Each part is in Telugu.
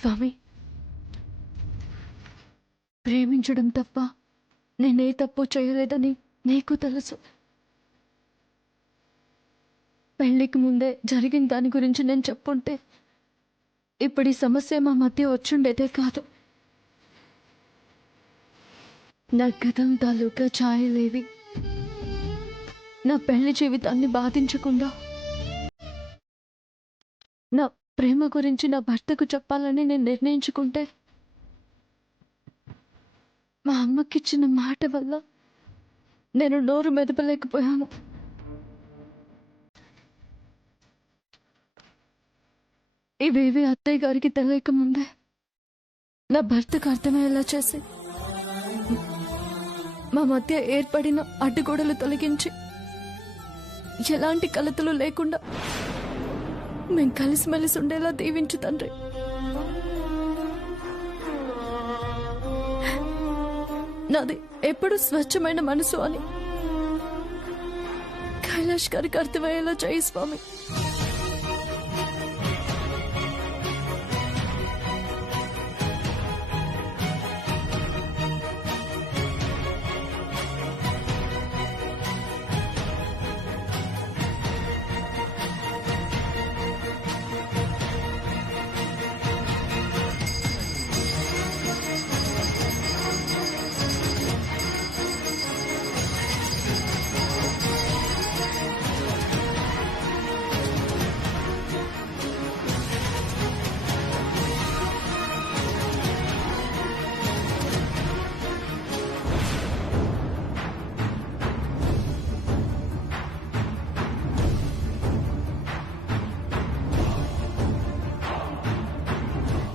స్వామి, ప్రేమించడం తప్ప నేనే తప్పు చేయలేదని నీకు తెలుసు. పెళ్లికి ముందే జరిగిన దాని గురించి నేను చెప్పుంటే ఇప్పుడు ఈ సమస్య మా మధ్య వచ్చుండేదే కాదు. నా గతం తాలూకా ఛాయలేవి నా పెళ్లి జీవితాన్ని బాధించకుండా నా ప్రేమ గురించి నా భర్తకు చెప్పాలని నేను నిర్ణయించుకుంటే మా అమ్మకిచ్చిన మాట వల్ల నేను నోరు మెదపలేకపోయాను. ఇవేవి అత్తయ్య గారికి తెలియక ముందే నా భర్తకు అర్థమయ్యేలా చేసి మా మధ్య ఏర్పడిన అడ్డుగోడలు తొలగించి ఎలాంటి కలతలు లేకుండా మేము కలిసిమెలిసి ఉండేలా దీవించు తండ్రి. నాది ఎప్పుడు స్వచ్ఛమైన మనసు అని కైలాష్ గారికి అర్థమయ్యేలా చేయి స్వామి.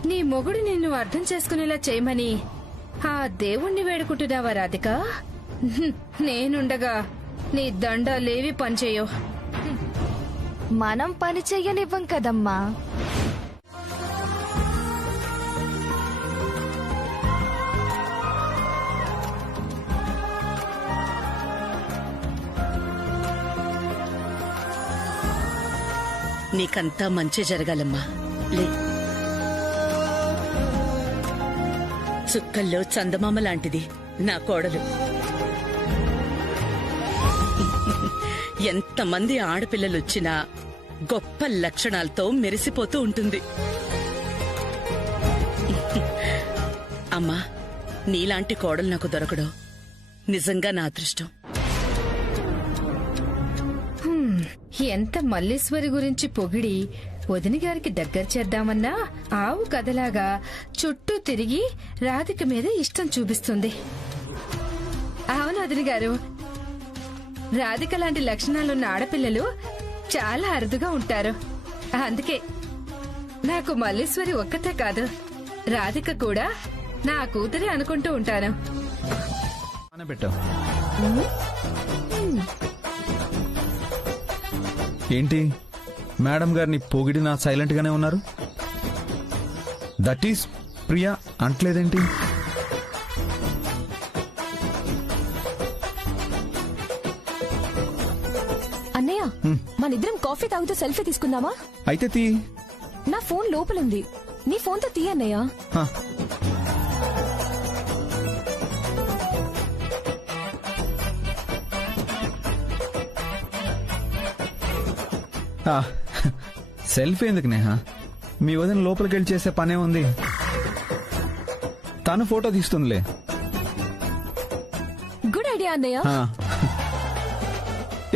నీ మొగుడు నిన్ను అర్థం చేసుకునేలా చేయమని ఆ దేవుణ్ణి వేడుకుంటున్నావా రాధిక? నేనుండగా నీ దండాలేవి పనిచేయో. మనం పని చెయ్యనివ్వం కదమ్మా. నీకంతా మంచి జరగాలమ్మా. లే, చుక్కల్లో చందమామ లాంటిది నా కోడలు. ఎంతమంది ఆడపిల్లలొచ్చినా గొప్ప లక్షణాలతో మెరిసిపోతూ ఉంటుంది. అమ్మా, నీలాంటి కోడలు నాకు దొరకడం నిజంగా నా అదృష్టం. ఎంత మల్లేశ్వరి గురించి పొగిడి వదిన గారికి దగ్గర చేద్దామన్నా ఆవు కథలాగా చుట్టూ తిరిగి రాధిక మీద ఇష్టం చూపిస్తుంది. అవును వదిన గారు, రాధిక లాంటి లక్షణాలున్న ఆడపిల్లలు చాలా అరుదుగా ఉంటారు. అందుకే నాకు మల్లేశ్వరి ఒక్కతే కాదు, రాధిక కూడా నా కూతురే అనుకుంటూ ఉంటాను. ఏంటి మేడం గారిని పొగిడినా సైలెంట్ గానే ఉన్నారు? దట్ ఈస్ ప్రియా అంటలేదేంటి? అన్నయ్య, మనిద్దరం కాఫీ తాగుతూ సెల్ఫీ తీసుకుందామా? అయితే తీ. నా ఫోన్ లోపలుంది, నీ ఫోన్ తో తీ అన్నయ్య. సెల్ఫీ ఎందుకు నేహా? మీ వదిన లోపలికి వెళ్ళి చేసే పనే ఉంది. తను ఫోటో తీస్తుందిలే. గుడ్ ఐడియా అన్నయ్య.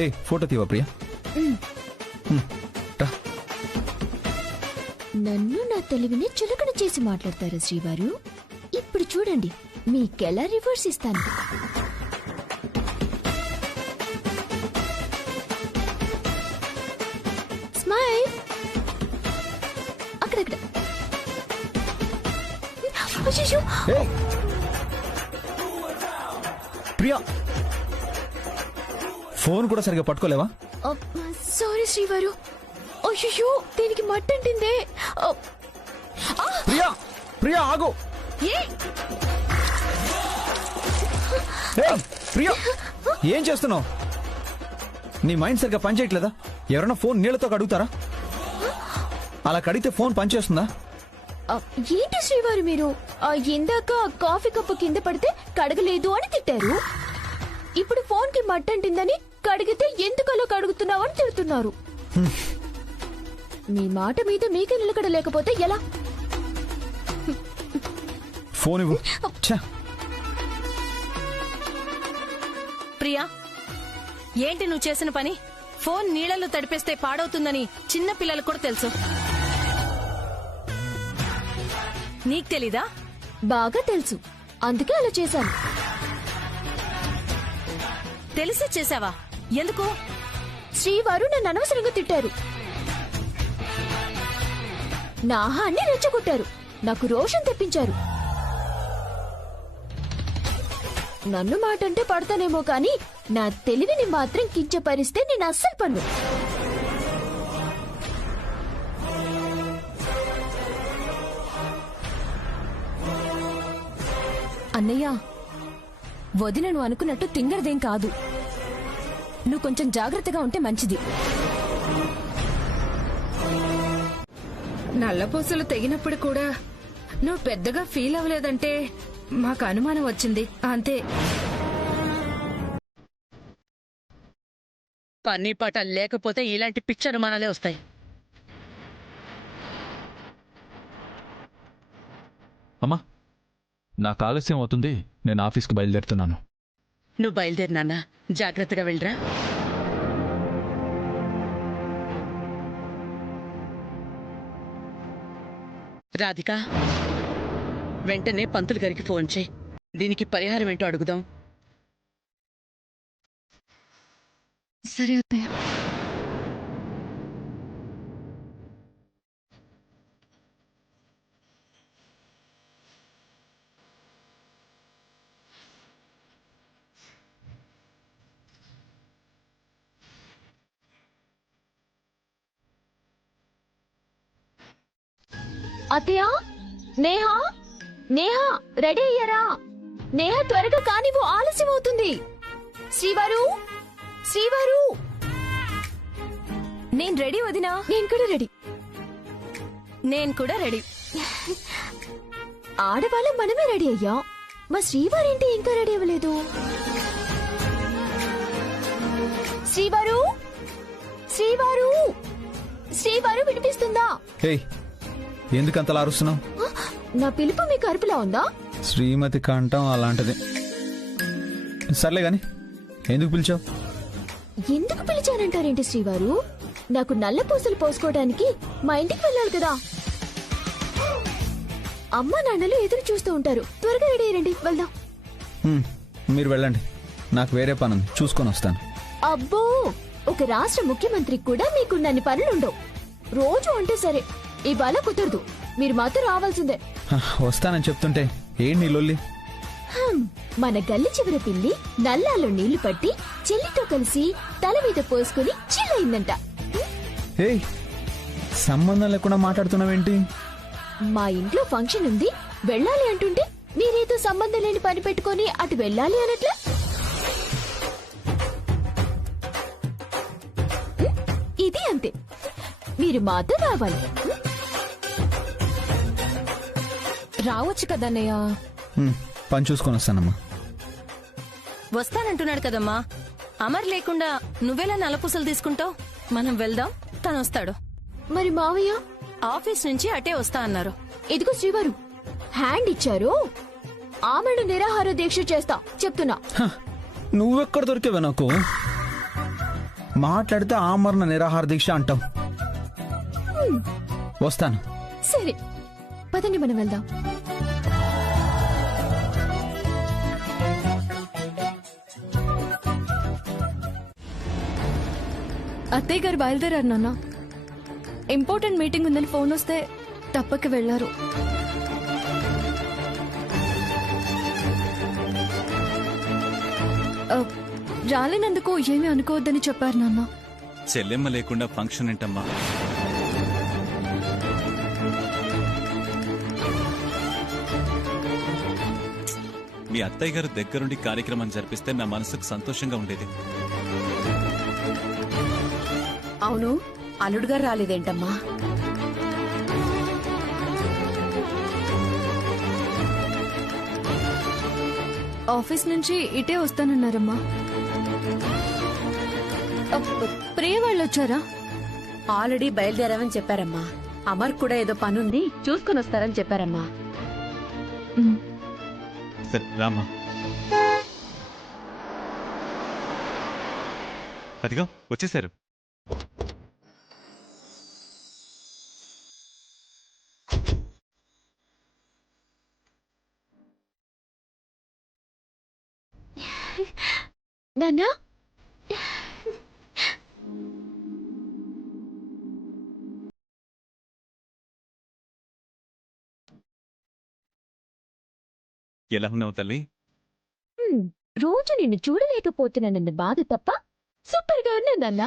ఏ ఫోటో తీవా ప్రియా? నన్ను నా తెలివిని చులకన చేసి మాట్లాడతారు శ్రీవారు. ఇప్పుడు చూడండి మీకెలా రివర్స్ ఇస్తాను. స్మైల్. అక్కడక్కడ. ప్రియా, ఫోన్ కూడా సరిగా పట్టుకోలేవా? సారీ శ్రీవారు. అయ్యో, దీనికి మట్టంటిందే. ప్రియా, ప్రియా ఆగు. ప్రియా, ఏం చేస్తున్నావు? నీ మైండ్ సరిగ్గా పనిచేయట్లేదా? ఎవరైనా ఫోన్ నీళ్లతో కడుగుతారా? అలా కడిగితే ఫోన్ పనిచేస్తుందా? ఏంటి శ్రీవారు మీరు ఇందాక కాఫీ కప్పు కింద పడితే కడగలేదు అని తిట్టారు. ఇప్పుడు ఫోన్ కి మట్టంటిందని కడిగితే ఎందుకలా కడుగుతున్నావని తిడుతున్నారు. మీ మాట మీద మీకే నిలకడ లేకపోతే ఎలా? ఫోన్ ఇవ్వు. ఛ! ప్రియా, ఏంటి నువ్వు చేసిన పని? ఫోన్ నీళ్లలో తడిపేస్తే పాడవుతుందని చిన్న పిల్లలకు కూడా తెలుసు. నీకు తెలీదా? బాగా తెలుసు, అందుకే అలా చేశాను. తెలిసి చేసావా? ఎందుకు? శ్రీవారు నన్ను అనవసరంగా తిట్టారు. నా హాన్ని రెచ్చగొట్టారు. నాకు రోషం తెప్పించారు. నన్ను మాటంటే పడతానేమో కాని నా తెలివిని మాత్రం కించపరిస్తే నేను అస్సలు పన్ను. అన్నయ్య, వదిన నువ్వు అనుకున్నట్టు తింగరదేం కాదు. నువ్వు కొంచెం జాగ్రత్తగా ఉంటే మంచిది. నల్లపూసలు తెగినప్పుడు కూడా నువ్వు పెద్దగా ఫీల్ అవ్వలేదంటే మాకు అనుమానం వచ్చింది అంతే. పని పాట లేకపోతే ఇలాంటి పిచ్చి అనుమానాలే వస్తాయి. అమ్మా, నాకు ఆలస్యం అవుతుంది. నేను ఆఫీస్కి బయలుదేరుతున్నాను. నువ్వు బయలుదేరి నాన్న, జాగ్రత్తగా వెళ్ళరా. రాధిక, వెంటనే పంతులు గారికి ఫోన్ చేయి. దీనికి పరిహారం ఏంటో అడుగుదాం. సరే అత్తయ్య. అత్తయ్య, నేహా, నేహా రెడీ అయ్యారా? నేహా త్వరగా కానివ్వు, ఆలస్యం అవుతుంది. శ్రీవారు, శ్రీవారు. నేను రెడీ వదినా. నేను కూడా రెడీ. నేను కూడా రెడీ. ఆడవాళ్ళం మనమే రెడీ అయ్యాం. మా శ్రీవారేంటి ఇంకా రెడీ అవ్వలేదు? శ్రీవారు, శ్రీవారు, శ్రీవారు వినిపిస్తుందా? హే, ఎందుకంతలా అరుస్తున్నావు? నా పిలుపు మీకు అరుపులా ఉందా? శ్రీమతి కంఠం అలాంటిది. సర్లే గాని, ఎందుకు పిలిచావు? ఎందుకు పిలిచానంటారేంటి శ్రీవారు? నాకు నల్ల పూసలు పోసుకోవడానికి మా ఇంటికి వెళ్ళాలి కదా. అమ్మా నాన్నలు ఎదురు చూస్తూ ఉంటారు. త్వరగా రెడీ అయ్యండి, వెళ్దాం. మీరు వెళ్ళండి, నాకు వేరే పని ఉంది, చూసుకొని వస్తాను. అబ్బో, ఒక రాష్ట్ర ముఖ్యమంత్రికి కూడా మీకున్నన్ని పనులుండవు. రోజు అంటే సరే, ఇవాళ కుదరదు. మీరు మాత్రం రావాల్సిందే. వస్తానని చెప్తుంటే ఏం నీ లొల్లి? మన గల్లి చివర పిల్లి నల్లాలో నీళ్లు పట్టి చెల్లితో కలిసి తల మీద పోసుకుని చిల్లయిందంట. ఏయ్, సంబంధం లేకుండా మాట్లాడుతున్నావేంటి? మా ఇంట్లో ఫంక్షన్ ఉంది, వెళ్ళాలి అంటుంటే మీరేదో సంబంధం లేని పని పెట్టుకుని అటు వెళ్ళాలి అనట్లా? ఇది అంతే, మీరు మాతో రావాలి. రావచ్చు కదన్నయ్య. పని చూసుకొని వస్తానమ్మా. వస్తానంటున్నాడు కదమ్మా. అమర్ లేకుండా నువ్వెలా నల్లపూసలు తీసుకుంటావు? మనం వెళ్దాం, తను వస్తాడు. మరి మావయ్య ఆఫీస్ నుంచి అటే వస్తా అన్నారు. ఇదిగో శ్రీవారు హ్యాండ్ ఇచ్చారు. ఆమెను నిరాహార దీక్ష చేస్తా చెప్తున్నా. నువ్వెక్కడ దొరికేవే నాకు? మాట్లాడితే ఆమరణ నిరాహార దీక్ష అంటావు. వస్తాను. సరే పదండి, మనం వెళ్దాం. అత్తయ్య గారు బయలుదేరారు నాన్న. ఇంపార్టెంట్ మీటింగ్ ఉందని ఫోన్ వస్తే తప్పక వెళ్లారు. రాలేనందుకు ఏమీ అనుకోవద్దని చెప్పారు నాన్న. చెల్లెమ్మ లేకుండా ఫంక్షన్ ఏంటమ్మా? మీ అత్తయ్య గారు దగ్గరుండి కార్యక్రమం జరిపిస్తే నా మనసుకు సంతోషంగా ఉండేది. అవును, అల్లుడు గారు రాలేదేంటమ్మా? ఆఫీస్ నుంచి ఇటే వస్తానన్నారమ్మా. ప్రియ వాళ్ళు వచ్చారా? ఆల్రెడీ బయలుదేరామని చెప్పారమ్మా. అమర్ కూడా ఏదో పనుంది, చూసుకుని వస్తారని చెప్పారమ్మా. సరే రామ్మా. అదిగో వచ్చేసారు. నాన్న, ఎలా ఉన్నావు తల్లి? రోజు నిన్ను చూడలేకపోతున్నానన్న బాధ తప్ప సూపర్ గా ఉన్నా నాన్న.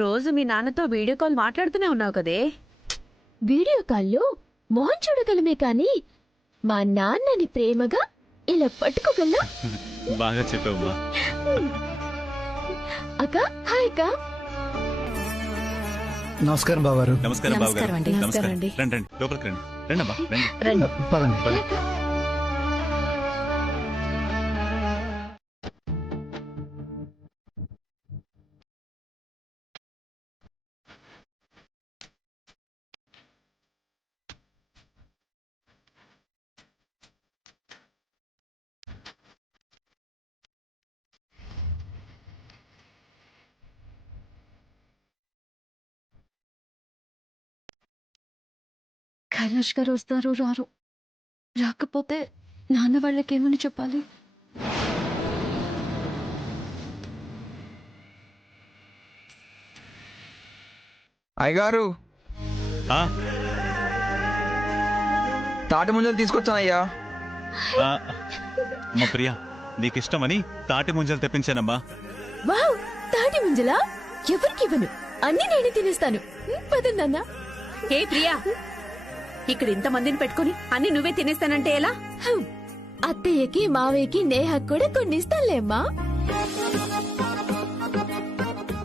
రోజు మీ నాన్నతో వీడియో కాల్ మాట్లాడుతూనే ఉన్నావు కదే. వీడియో కాల్లో మొహం చూడగలమే కానీ మా నాన్నని ప్రేమగా ఇలా పట్టుకోగలనా? బాగా చెప్పావమ్మా. అక్క, హాయ్ అక్క. నమస్కారం బావారు. నమస్కారం బాబు గారు. నమస్కారం అండి. నమస్కారం. అండి. రండి రండి, లోపలికి రండి. రండి అమ్మా, రండి. రండి. పదండి. కైలాష్ గారు వస్తారు రారు? రాకపోతే నాన్న వాళ్ళకి ఏమని చెప్పాలి? అయ్యగారు, ఆ, తాటి ముంజలు తీసుకొచ్చానయ్యా. ఆ, అమ్మా ప్రియా, నీకు ఇష్టమని తాటి ముంజలు తెప్పించానమ్మా. వావ్, తాటి ముంజలా? ఎవరికి ఇవ్వను, అన్ని నేనే తినేస్తాను. పదండి నాన్న. హే ప్రియా, ఇక్కడ ఇంతమందిని పెట్టుకుని అన్ని నువ్వే తినేస్తానంటే ఎలా? అత్తయ్యకి, మావయ్యకి, నేహకు కూడా కొన్ని ఇస్తానులేమ్మా.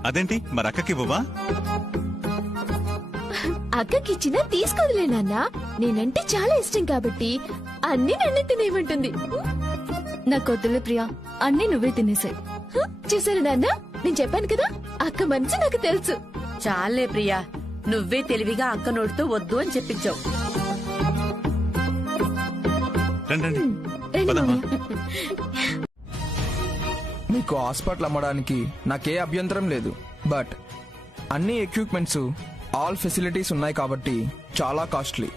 అదేంటి మరి అక్కకి ఇవ్వవా? అక్కకిచ్చినా తీసుకోదులే నాన్న. నేనంటే చాలా ఇష్టం కాబట్టి అన్ని నన్ను తినేయమంటుంది. నాకు వద్దులే ప్రియా, అన్నీ నువ్వే తినేసాయి. చూసారు నాన్న, నేను చెప్పాను కదా, అక్క మనసు నాకు తెలుసు. చాలే ప్రియా, నువ్వే తెలివిగా అక్క నోటితో వద్దు అని చెప్పించావు. రండి రండి. రండి పదమ్మా. మావయ్య. మీకు హాస్పిటల్ అమ్మడానికి నాకే అభ్యంతరం లేదు, బట్ అన్ని ఎక్విప్మెంట్స్, ఆల్ ఫెసిలిటీస్ ఉన్నాయి కాబట్టి చాలా కాస్ట్లీ.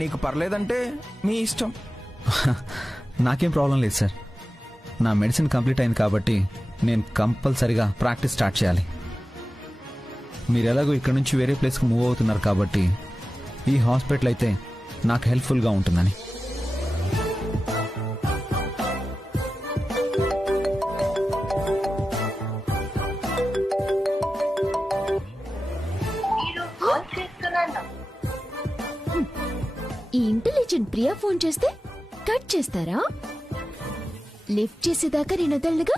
నీకు పర్లేదంటే మీ ఇష్టం. నాకేం ప్రాబ్లం లేదు సార్. నా మెడిసిన్ కంప్లీట్ అయింది కాబట్టి నేను కంపల్సరిగా ప్రాక్టీస్ స్టార్ట్ చేయాలి. మీరు ఎలాగో ఇక్కడ నుంచి వేరే ప్లేస్కి మూవ్ అవుతున్నారు కాబట్టి ఈ హాస్పిటల్ అయితే నాకు హెల్ప్ఫుల్గా ఉంటుందని. ఈ ఇంటెలిజెంట్ ప్రియా ఫోన్ చేస్తే కట్ చేస్తారా? లిఫ్ట్ చేసేదాకా నేను వదలనుగా.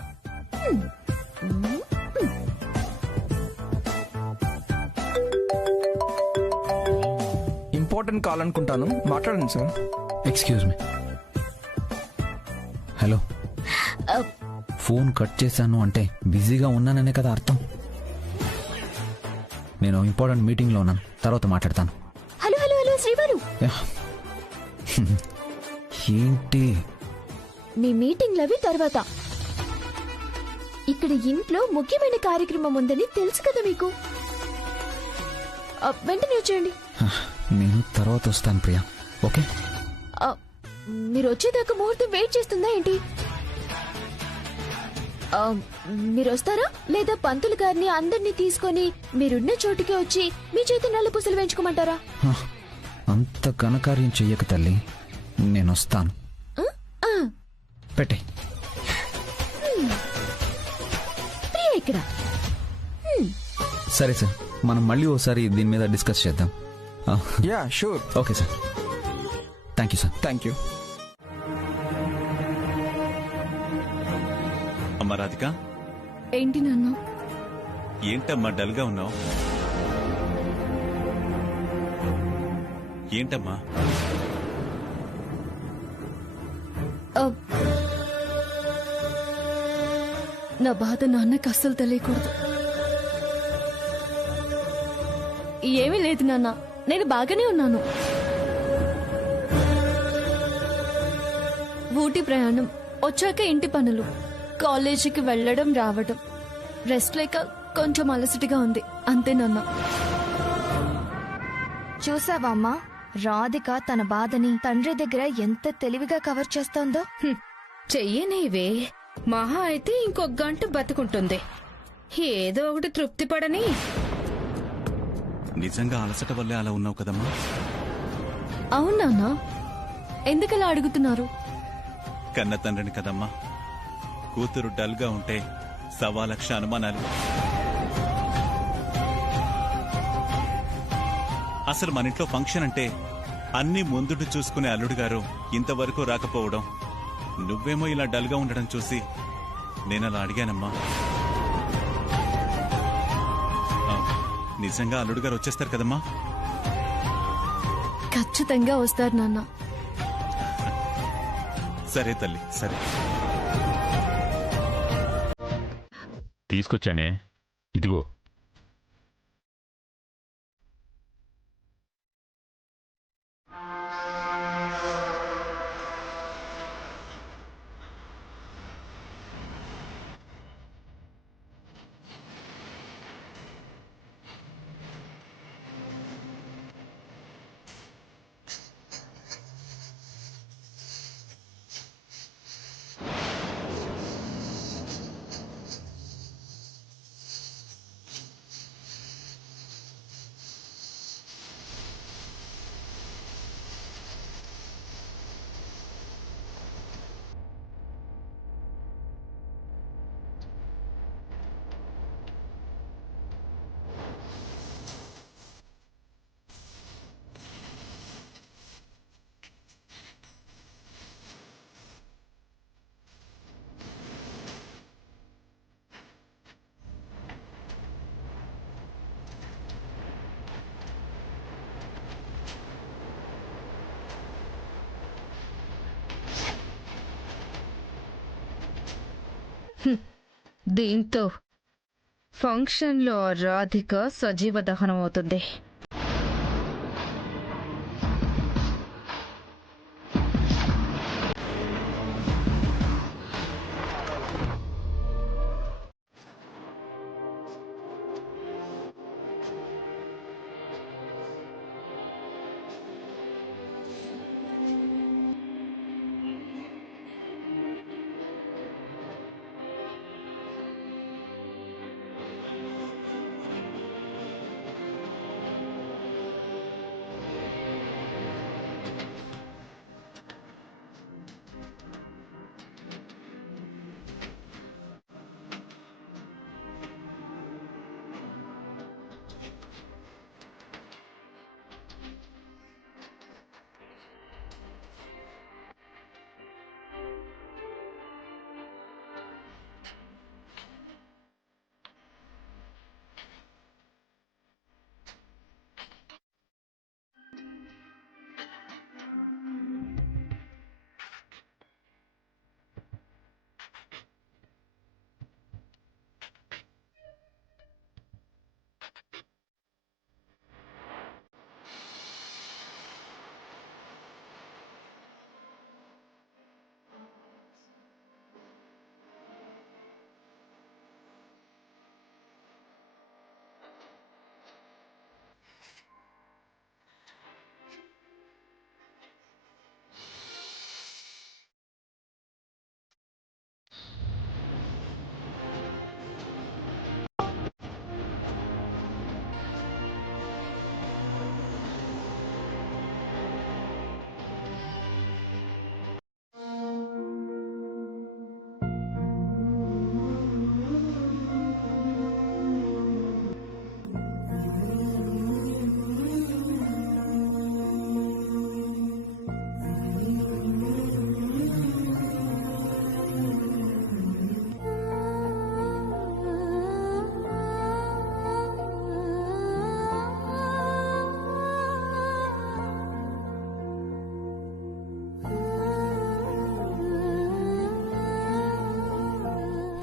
ఇంపార్టెంట్ కాల్ అనుకుంటాను, మాట్లాడండి sir. Excuse me. Hello. Phone cut చేశాను అంటే బిజీగా ఉన్నాననే కదా అర్థం. నేను ఇంపార్టెంట్ మీటింగ్లో ఉన్నాను, తర్వాత మాట్లాడతాను. హలో హలో హలో శ్రీవారు, ఏంటి? మీ మీటింగ్ లవి తర్వాత. ఇక్కడ ఇంట్లో ముఖ్యమైన కార్యక్రమం ఉందని తెలుసు కదా మీకు. వెంటనే వచ్చేయండి. నేను తర్వాత వస్తాను ప్రియా, ఓకే? మీరు వచ్చేదాకా ముహూర్తం వెయిట్ చేస్తుందా ఏంటి? మీరు వస్తారా లేదా పంతులు గారిని అందరినీ తీసుకొని మీరున్న చోటుకి వచ్చి మీ చేతి నల్ల పూసలు వేయించుకోమంటారా? అంత ఘనకార్యం చెయ్యక తల్లి, నేను వస్తాను. పెట్టే. ప్రియా ఇక్కడ. సరే సార్, మనం మళ్ళీ ఓసారి దీని మీద డిస్కస్ చేద్దాం. Yeah sure. Okay sir, thank you sir. Thank you. అమ్మా రాధిక, ఏంటి నాన్న? ఏంటమ్మా డల్ గా ఉన్నావు? ఏంటమ్మా? ఆ, నా బాధ నాన్నకి అస్సలు తెలియకూడదు. ఏమీ లేదు నాన్న, నేను బాగానే ఉన్నాను. ఊటీ ప్రయాణం, వచ్చాక ఇంటి పనులు, కాలేజీకి వెళ్ళడం రావడం, రెస్ట్ లేక కొంచెం అలసటిగా ఉంది, అంతే నాన్న. చూసావా అమ్మా, రాధిక తన బాధని తండ్రి దగ్గర ఎంత తెలివిగా కవర్ చేస్తోందో. చెయ్యనివే, మహా అయితే ఇంకొక గంట బతుకుంటుంది. ఏదో ఒకటి తృప్తి పడని. నిజంగా అలసట వల్లే అలా ఉన్నావు కదమ్మా. అవును నాన్న, ఎందుకలా అడుగుతున్నారు? కన్న తండ్రిని కదమ్మా. కూతురు డల్ గా ఉంటే 1,00,000 అనుమానాలు. అసలు మన ఇంట్లో ఫంక్షన్ అంటే అన్ని ముందుడు చూసుకునే అల్లుడు గారు ఇంతవరకు రాకపోవడం, నువ్వేమో ఇలా డల్ గా ఉండడం చూసి నేనలా అడిగానమ్మా. ఆ, నిజంగా అల్లుడు గారు వచ్చేస్తారు కదమ్మా? ఖచ్చితంగా వస్తారు నాన్న. సరే తల్లి, సరే. తీసుకొచ్చానే, ఇదిగో. దీంతో ఫంక్షన్లో రాధిక సజీవ దహనం అవుతుంది.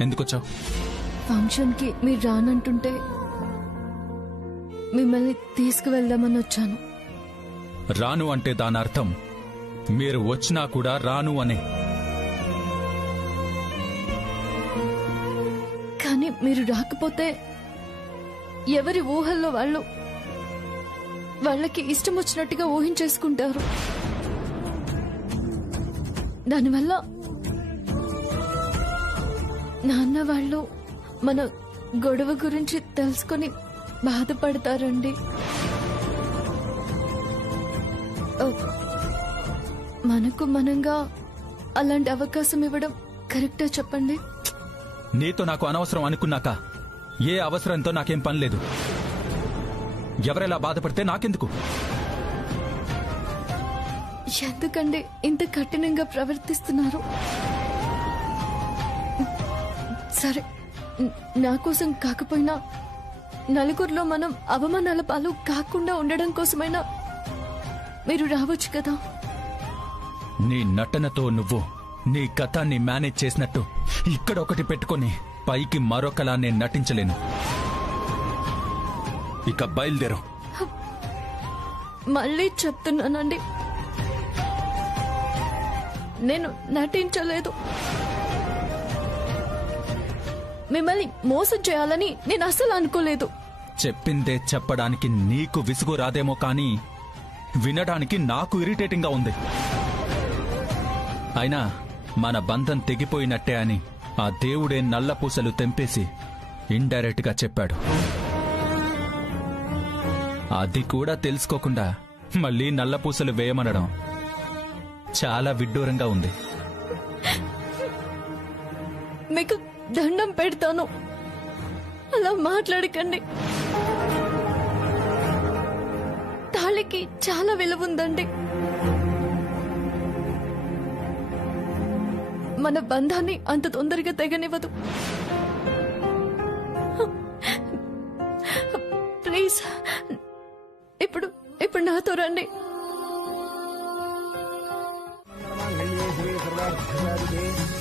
ఎందుకొచ్చావు? ఫంక్షన్కి మీరు రానంటుంటే మిమ్మల్ని తీసుకువెళ్దామని వచ్చాను. రాను అంటే దాని అర్థం మీరు వచ్చినా కూడా రాను అనే. కానీ మీరు రాకపోతే ఎవరి ఊహల్లో వాళ్ళకి ఇష్టం వచ్చినట్టుగా ఊహించేసుకుంటారు. దానివల్ల నాన్న వాళ్ళు మన గొడవ గురించి తెలుసుకొని బాధపడతారండి. మనకు మనంగా అలాంటి అవకాశం ఇవ్వడం కరెక్టా చెప్పండి? నీతో నాకు అనవసరం అనుకున్నాక ఏ అవసరంతో నాకేం పని లేదు. ఎవరెలా బాధపడితే నాకెందుకు? ఎందుకండి ఇంత కఠినంగా ప్రవర్తిస్తున్నారు? సరే, నా కోసం కాకపోయినా నలుగురిలో మనం అవమానాల పాలు కాకుండా ఉండడం కోసమైనా మీరు రావచ్చు కదా. నీ నటనతో నువ్వు నీ గతాన్ని మేనేజ్ చేసినట్టు ఇక్కడ ఒకటి పెట్టుకొని పైకి మరొకలా నేను నటించలేను. ఇక బయలుదేరు. మళ్ళీ చెప్తున్నానండి, నేను నటించలేదు. మిమ్మల్ని మోసం చేయాలని నేను అస్సలు అనుకోలేదు. చెప్పిందే చెప్పడానికి నీకు విసుగు రాదేమో కానీ వినడానికి నాకు ఇరిటేటింగ్ గా ఉంది. అయినా మన బంధం తెగిపోయినట్టే అని ఆ దేవుడే నల్లపూసలు తెంపేసి ఇండైరెక్ట్ గా చెప్పాడు. అది కూడా తెలుసుకోకుండా మళ్ళీ నల్లపూసలు వేయమనడం చాలా విడ్డూరంగా ఉంది. మీకు దండం పెడతాను, అలా మాట్లాడకండి. తాళికి చాలా విలువ ఉందండి. మన బంధాన్ని అంత తొందరగా తెగనివ్వదు. ప్లీజ్ ఇప్పుడు నాతో రండి.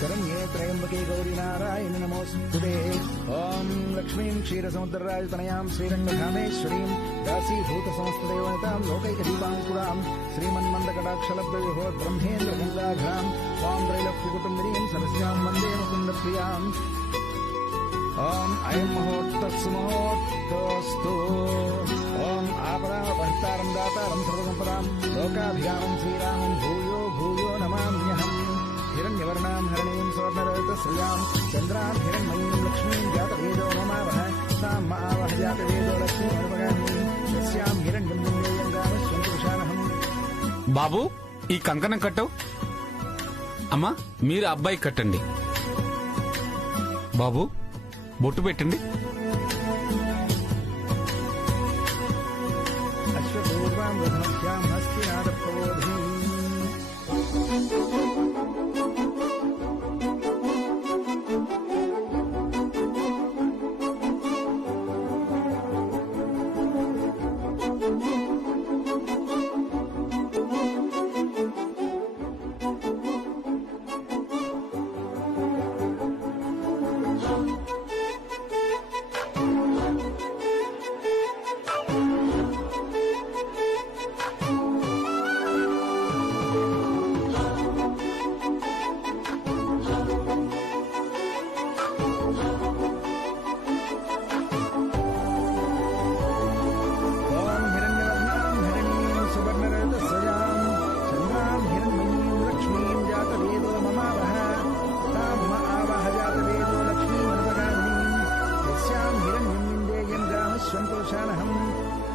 శరణ్యే త్రయంబకే గౌరీ నారాయణ నమోస్తుతే. ఓం లక్ష్మీం క్షీరసముద్రరాజతనయాం శ్రీరంగధామేశ్వరీం దాసీభూత సమస్తదేవతాం లోకైకదీపాంకురాం శ్రీమన్మందకటాక్షలబ్ధవిభో బ్రహ్మేంద్ర గంగాఘాం వాం త్రైలక్ష్మికుటుంబినీం సరస్యాం వందే ముకుంద ప్రియాం. ఓం అయం మహోత్తస్సుమహోత్తస్తు. ఓం ఆపదాపహర్తారం దాతారం సర్వసంపదాం లోకాభిరామం శ్రీరామం భూయో భూయో నమామ్యహం. హిరణ్యవర్ణాం హరణీం సువర్ణరజతశ్రియాం చంద్రాం హిరణ్మయీం లక్ష్మీం జాతవేదో మమావహ తాం మావహ జాతవేదో లక్ష్మీం అనుపగామీం యస్యాం హిరణ్యం నిందేయం గామస్వం పురుషానహం. బాబు, ఈ కంకణం కట్టు. అమ్మా, మీరు అబ్బాయి కట్టండి. బాబు, బొట్టు పెట్టండి. అశ్వపూర్వాం రథమధ్యాం హస్తినాద ప్రబోధినీం.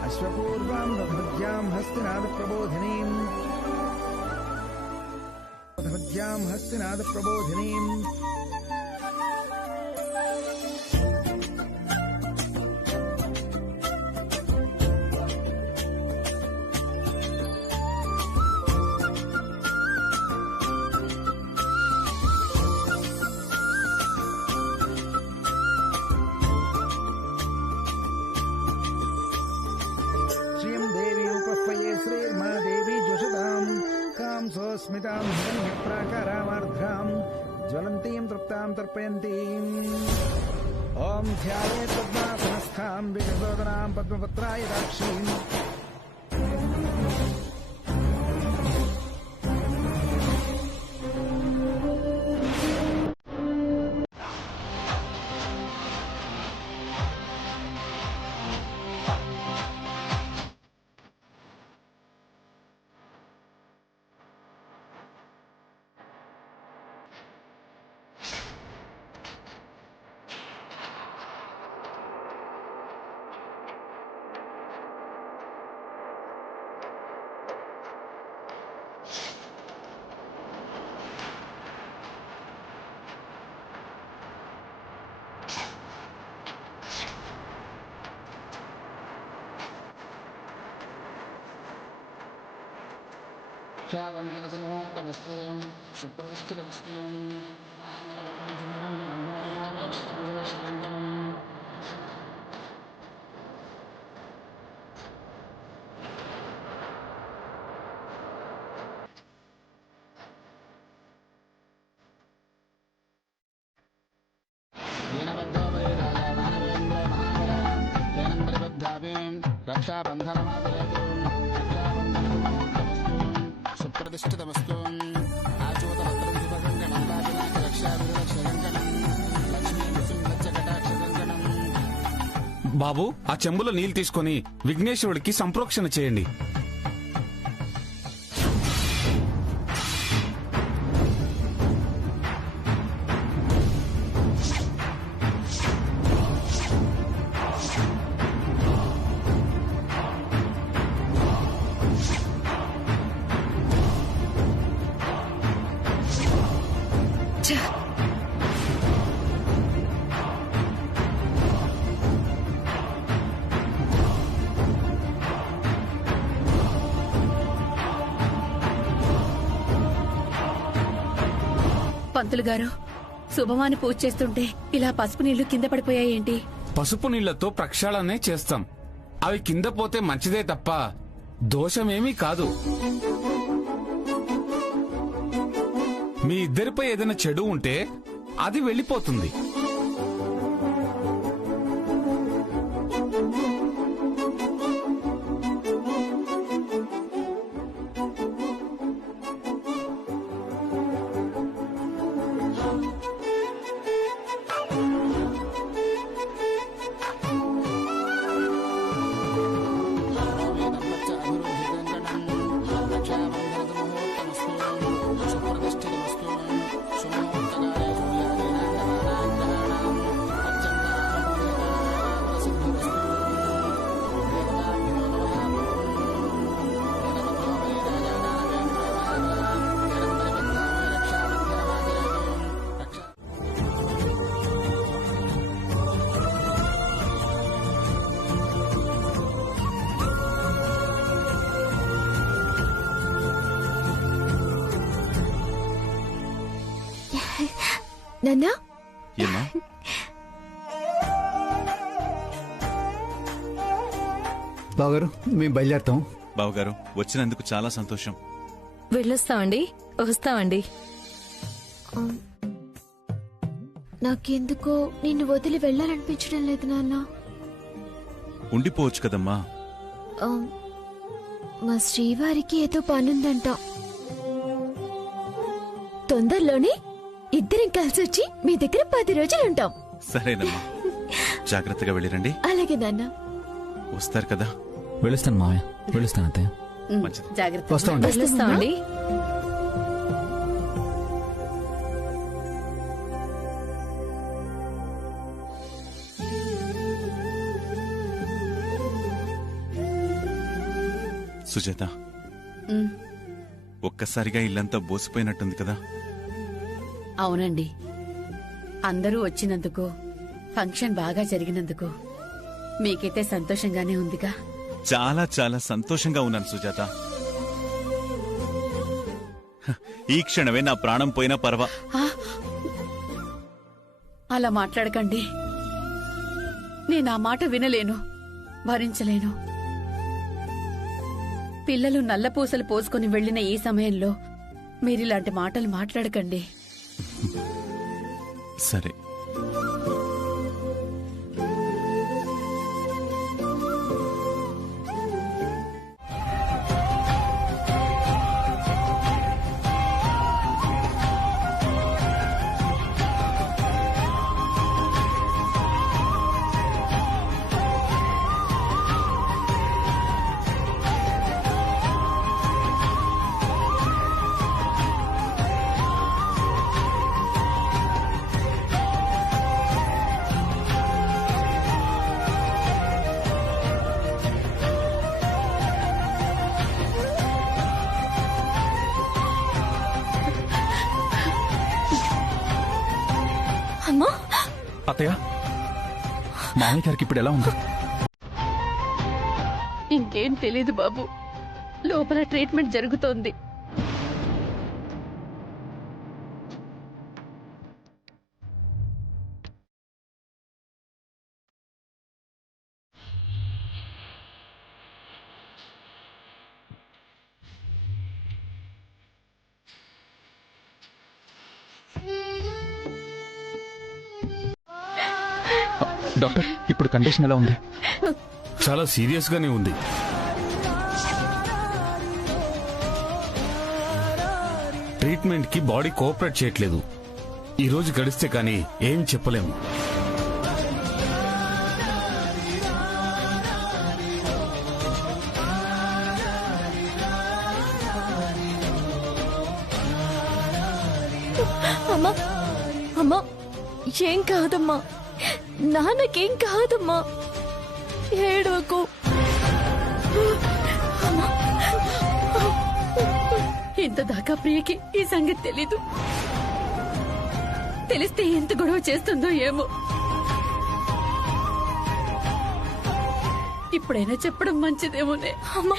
అశ్వపూర్వాం రథమధ్యాం హస్తినాద ప్రబోధినీం. రథమధ్యాం హస్తినాద ప్రబోధినీం. శ్రీర్మా దేవి జుషతాం కాం సోస్మితాం హిరణ్యప్రాకారామార్ధ్రాం ज्वलन्तीं तृप्तां तर्पयन्तीम् ॐ ध्यायेत् पद्मासनस्थां विकटोदरां पद्मपत्रायताक्षीम् సుప్రతిష్ఠితమస్తు బాబు ఆ చెంబులో నీళ్లు తీసుకొని విఘ్నేశ్వరుడికి సంప్రోక్షణ చేయండి. పంతులు గారు, శుభమాని పూజ చేస్తుంటే ఇలా పసుపు నీళ్లు కింద పడిపోయాయేంటి? పసుపు నీళ్లతో ప్రక్షాళనే చేస్తాం. అవి కింద పోతే మంచిదే తప్ప దోషమేమీ కాదు. మీ ఇద్దరిపై ఏదైనా చెడు ఉంటే అది వెళ్ళిపోతుంది. నాన్నా, బావగారు మేము బయలుదేరుతాం. బావగారు వచ్చినందుకు చాలా సంతోషం. వెళ్ళొస్తామండి. వస్తామండి. నాకెందుకో నిన్ను వదిలి వెళ్ళాలనిపించడం లేదు నాన్న. ఉండిపోవచ్చు కదమ్మా. మా శ్రీవారికి ఏదో పనుందంట. తొందరలోనే ఇద్దరం కలిసి వచ్చి మీ దగ్గర 10 రోజులు ఉంటాం. సరేనమ్మా, జాగ్రత్తగా వెళ్ళిరండి. అలాగే నాన్న. వస్తారు కదా? వెళ్ళొస్తాను మావయ్య, వెళ్ళొస్తాను అత్తయ్య. మంచిది. జాగ్రత్త. వెళ్ళొస్తామండి. సుజాత, ఒక్కసారిగా ఇల్లంతా బోసిపోయినట్టుంది కదా? అవునండి, అందరూ వచ్చినందుకు, ఫంక్షన్ బాగా జరిగినందుకు మీకైతే సంతోషంగానే ఉందిగా? చాలా చాలా సంతోషంగా ఉన్నాను సుజాత. ఈ క్షణమే నా ప్రాణం పోయినా పర్వా. అలా మాట్లాడకండి. నేను ఆ మాట వినలేను, భరించలేను. పిల్లలు నల్లపూసలు పోసుకుని వెళ్లిన ఈ సమయంలో మీరిలాంటి మాటలు మాట్లాడకండి. సరే. అమ్మా, అత్తయ్య, మామయ్య గారికి ఇప్పుడు ఎలా ఉంది? ఇంకేం తెలీదు బాబు, లోపల ట్రీట్మెంట్ జరుగుతోంది. డాక్టర్, ఇప్పుడు కండిషన్ ఎలా ఉంది? చాలా సీరియస్ గానే ఉంది. ట్రీట్మెంట్ కి బాడీ కోఆపరేట్ చేయట్లేదు. ఈ రోజు గడిస్తే కానీ ఏం చెప్పలేము. అమ్మా, అమ్మా, ఏం కాదమ్మా, నాన్నకేం కాదమ్మా, ఏడవకు. ఇంత దాకా ప్రియకి ఈ సంగతి తెలీదు. తెలిస్తే ఎంత గొడవ చేస్తుందో ఏమో. ఇప్పుడైనా చెప్పడం మంచిదేమోనే. అమ్మా,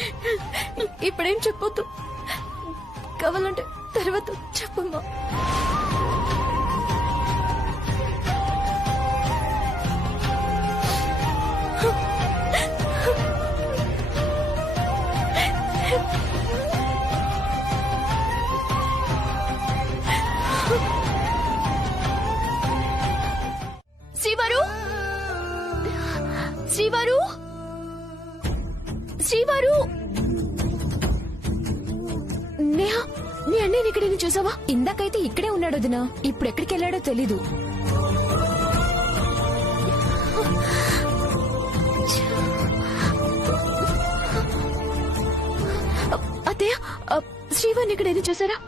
ఇప్పుడేం చెప్పొద్దు, కావాలంటే తర్వాత చెప్పమ్మా. శ్రీవారు, శ్రీవారు, శ్రీవారు. నేహా, నీ అన్నయ్యని ఇక్కడేనా చూసావా? ఇందాకైతే ఇక్కడే ఉన్నాడు వదినా, ఇప్పుడు ఎక్కడికి వెళ్ళాడో తెలీదు. అత్తయ్య, శ్రీవారిని ఇక్కడేనా చూసారా?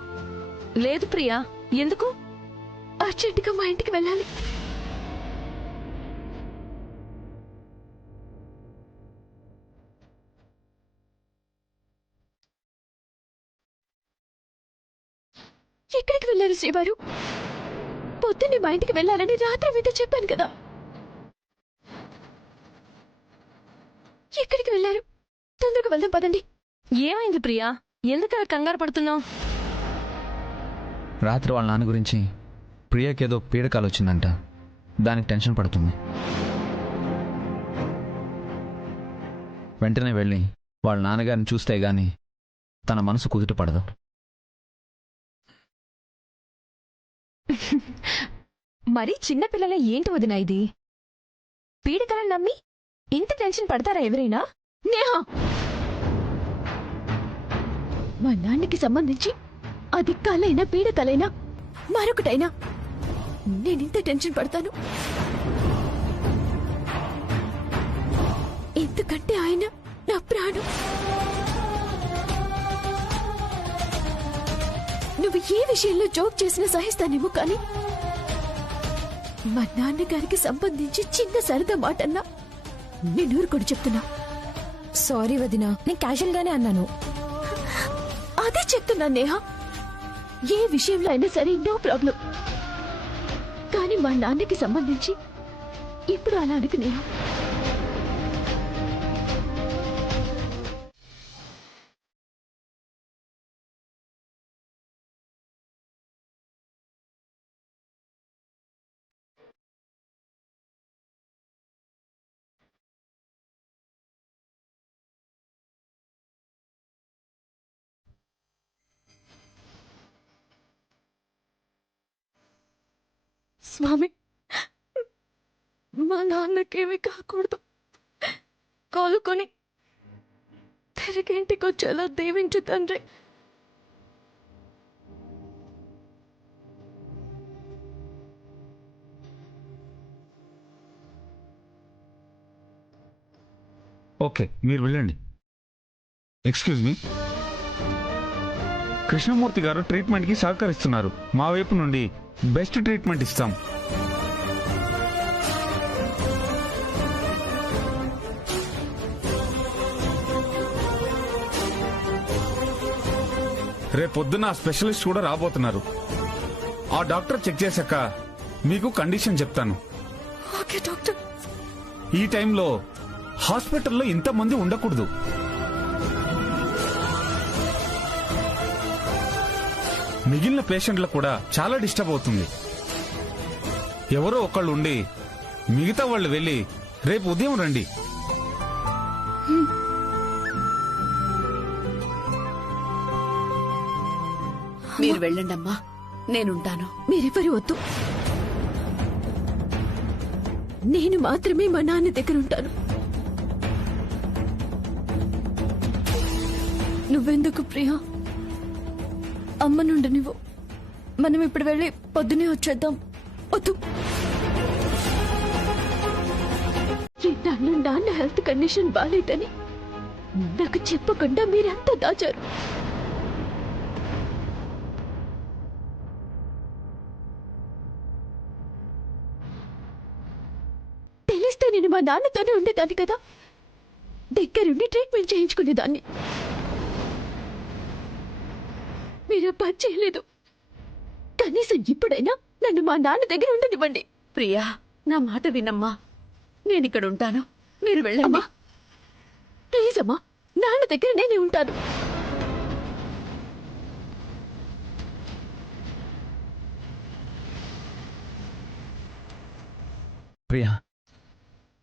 లేదు ప్రియా, ఎందుకు? అర్జెంటుగా మా ఇంటికి వెళ్ళాలి. ఎక్కడికి వెళ్ళారు శ్రీవారు? పొద్దున్నే మా ఇంటికి వెళ్ళాలని రాత్రి మీతో చెప్పాను కదా. ఎక్కడికి వెళ్ళారు? తొందరగా వెళ్దాం పదండి. ఏమైంది ప్రియా, ఎందుకు అలా కంగారు పడుతున్నావు? రాత్రి వాళ్ళ నాన్న గురించి ప్రియకేదో పీడకాలు వచ్చిందంట, దానికి టెన్షన్ పడుతుంది. వెంటనే వెళ్ళి వాళ్ళ నాన్నగారిని చూస్తే గాని తన మనసు కుదుట పడదు. మరి చిన్నపిల్లల ఏంటి వదినా ఇది? పీడకలను నమ్మి ఇంత టెన్షన్ పడతారా ఎవరైనా? నేహా, మా నాన్నకి సంబంధించి అది కలైనా పీడకలైనా మరొకటైనా నేనింత టెన్షన్ పడతాను. ఎందుకంటే ఆయన నా ప్రాణం. నువ్వు ఏ విషయంలో జోక్ చేసినా సహిస్తానేమో, కానీ మా నాన్నగారికి సంబంధించి చిన్న సరదా మాట అన్నా నేను ఊరుకొని చెప్తున్నా. సారీ వదినా, నేను క్యాజువల్ గానే అన్నాను. అదే చెప్తున్నా నేహా, ఏ విషయంలో అయినా సరే నో ప్రాబ్లం, కానీ మా నాన్నకి సంబంధించి ఇప్పుడు అలా అనుకు నేహా. స్వామి, మా నాన్నకేమీ కాకూడదు. కోలుకొని తిరిగి ఇంటికి వచ్చేలా దీవించు తండ్రి. ఓకే, మీరు వెళ్ళండి. ఎక్స్క్యూజ్ మీ, కృష్ణమూర్తి గారు ట్రీట్మెంట్కి సహకరిస్తున్నారు. మా వైపు నుండి బెస్ట్ ట్రీట్మెంట్ ఇస్తాం. రేపొద్దున స్పెషలిస్ట్ కూడా రాబోతున్నారు. ఆ డాక్టర్ చెక్ చేశాక మీకు కండిషన్ చెప్తాను. Okay doctor. ఈ టైంలో హాస్పిటల్లో ఇంతమంది ఉండకూడదు. మిగిలిన పేషెంట్లకు కూడా చాలా డిస్టర్బ్ అవుతుంది. ఎవరో ఒకళ్ళు ఉండి మిగతా వాళ్ళు వెళ్ళి రేపు ఉదయం రండి. మీరు వెళ్ళండమ్మా, నేనుంటాను. మీరెవరు వద్దు. నేను మాత్రమే మా నాన్న దగ్గర ఉంటాను. నువ్వెందుకు ప్రియా? అమ్మ నుండి నువ్వు. మనం ఇప్పుడు వెళ్ళి పొద్దునే వచ్చేద్దాం. వద్దు. నాన్న హెల్త్ కండిషన్ బాలేదని నాకు చెప్పకుండా మీరంతా దాచారు. తెలిస్తే నేను మా నాన్నతోనే ఉండేదాన్ని కదా. దగ్గరుండి ట్రీట్మెంట్ చేయించుకునేదాన్ని. మీరు పని చేయలేదు. కనీసం ఇప్పుడైనా నన్ను మా నాన్న దగ్గర ఉండనివ్వండి. ప్రియా, నా మాట వినమ్మా. నేనిక్కడ ఉంటాను, మీరు వెళ్ళమ్మా. ప్లీజ్ అమ్మా, నాన్న దగ్గర నేనే ఉంటాను. ప్రియా,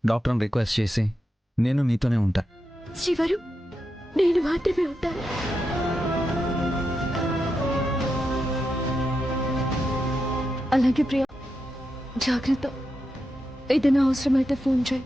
డాక్టర్ని రిక్వెస్ట్ చేసి నేను నీతోనే ఉంటా. శివరు, నేను మాత్రమే ఉంటాను. అలాగే ప్రియా, జాగ్రత్త. ఏదైనా అవసరమైతే ఫోన్ చేయి.